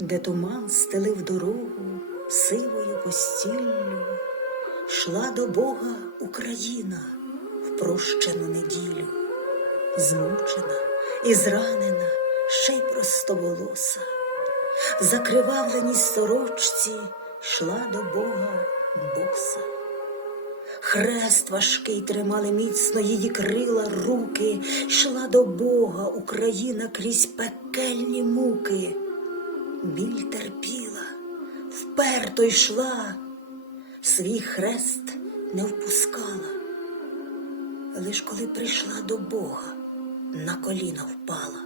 де туман стелив дорогу сивою постіллю, шла до Бога Україна в прощену неділю, змучена і зранена, ще й простоволоса, в закривавленій сорочці йшла до Бога боса. Хрест важкий тримали міцно її крила руки, йшла до Бога Україна крізь пекельні муки. Біль терпіла, вперто йшла, свій хрест не впускала. Лиш коли прийшла до Бога, на коліна впала,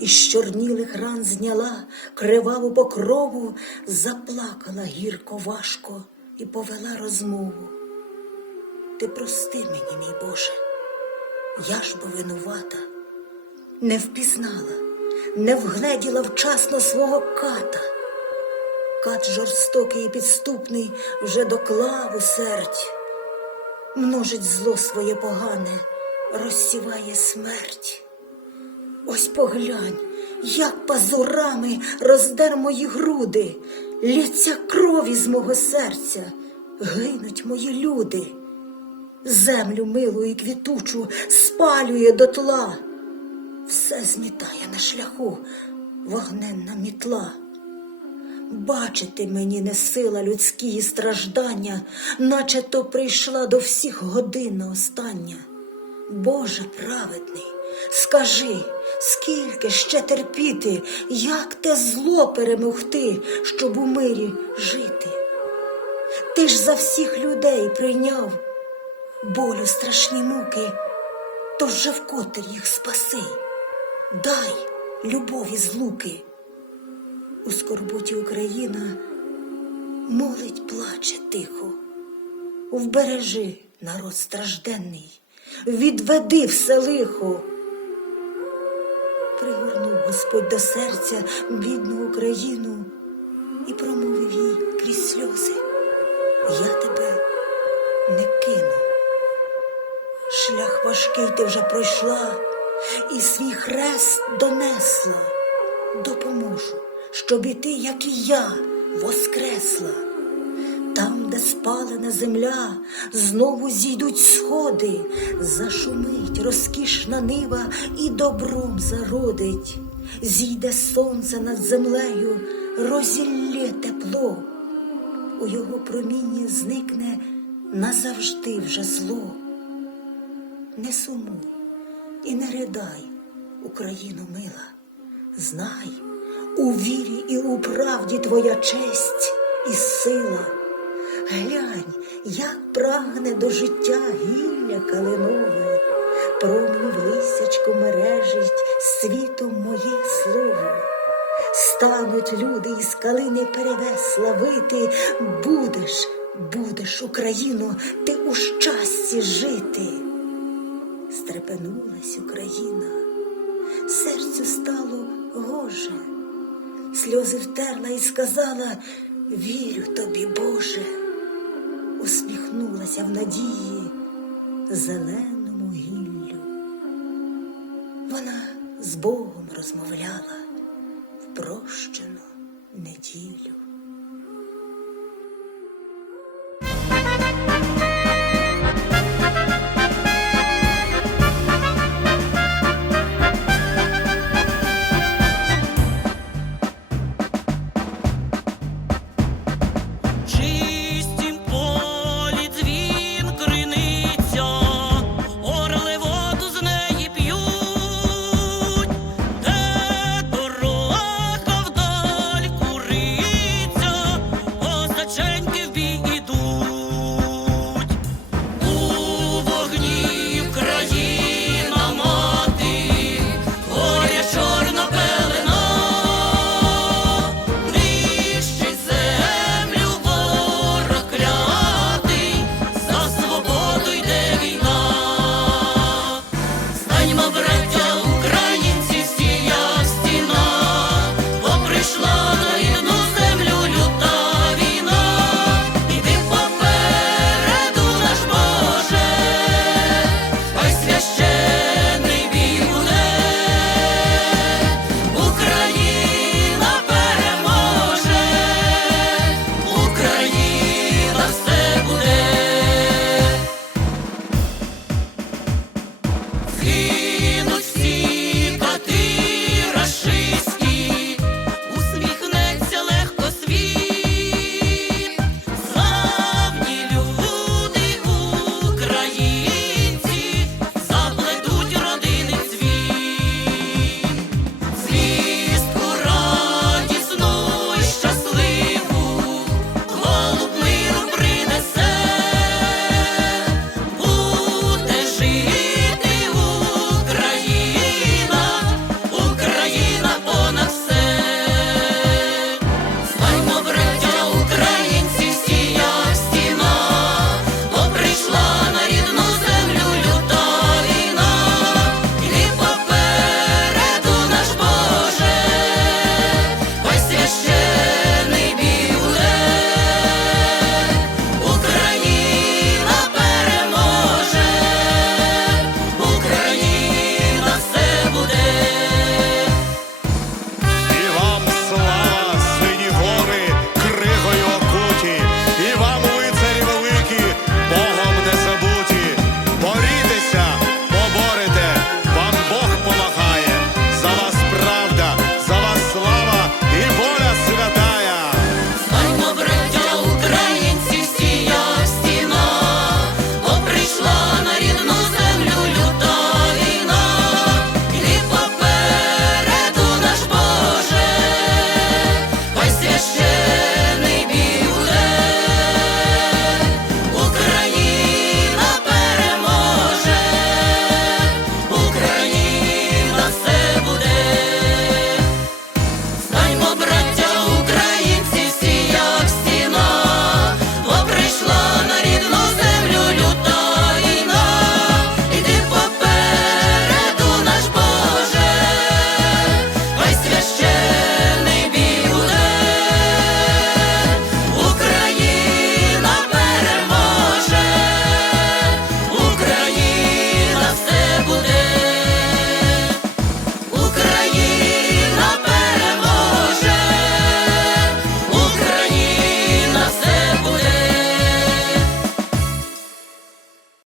і з чорнілих ран зняла криваву покрову, заплакала гірко важко і повела розмову. Ти прости мені, мій Боже, я ж бо винувата, не впізнала, не вгледіла вчасно свого ката. Кат жорстокий і підступний вже доклав у сердь, множить зло своє погане, розсіває смерть. Ось поглянь, як пазурами роздер мої груди, лється крові з мого серця, гинуть мої люди. Землю милу і квітучу спалює дотла, все змітає на шляху вогненна мітла. Бачити мені не сила людські страждання, наче то прийшла до всіх година остання. Боже праведний, скажи, скільки ще терпіти, як те зло перемогти, щоб у мирі жити? Ти ж за всіх людей прийняв болю страшні муки, то вже вкотер їх спаси, дай любові з луки. У скорботі Україна молить, плаче тихо. Вбережи народ стражденний, відведи все лихо. Пригорнув Господь до серця бідну Україну і промовив їй крізь сльози. Я тебе не кину. Шлях важкий ти вже пройшла, і свій хрест донесла. Допоможу, щоб і ти, як і я, воскресла. Там, де спалена земля, знову зійдуть сходи, зашумить розкішна нива і добром зародить. Зійде сонце над землею, розілє тепло. У його промінні зникне назавжди вже зло. Не сумуй і не ридай, Україну мила, знай, у вірі і у правді твоя честь і сила. Глянь, як прагне до життя гілля калинове, промінь в лисячку мережить світом моє слово. Стануть люди із калини перевес славити, будеш, будеш, Україно, ти у щасті жити. Стрепенулась Україна, серцю стало гоже, сльози втерла і сказала вірю тобі, Боже, усміхнулася в надії зеленому гіллю. Вона з Богом розмовляла в прощену неділю.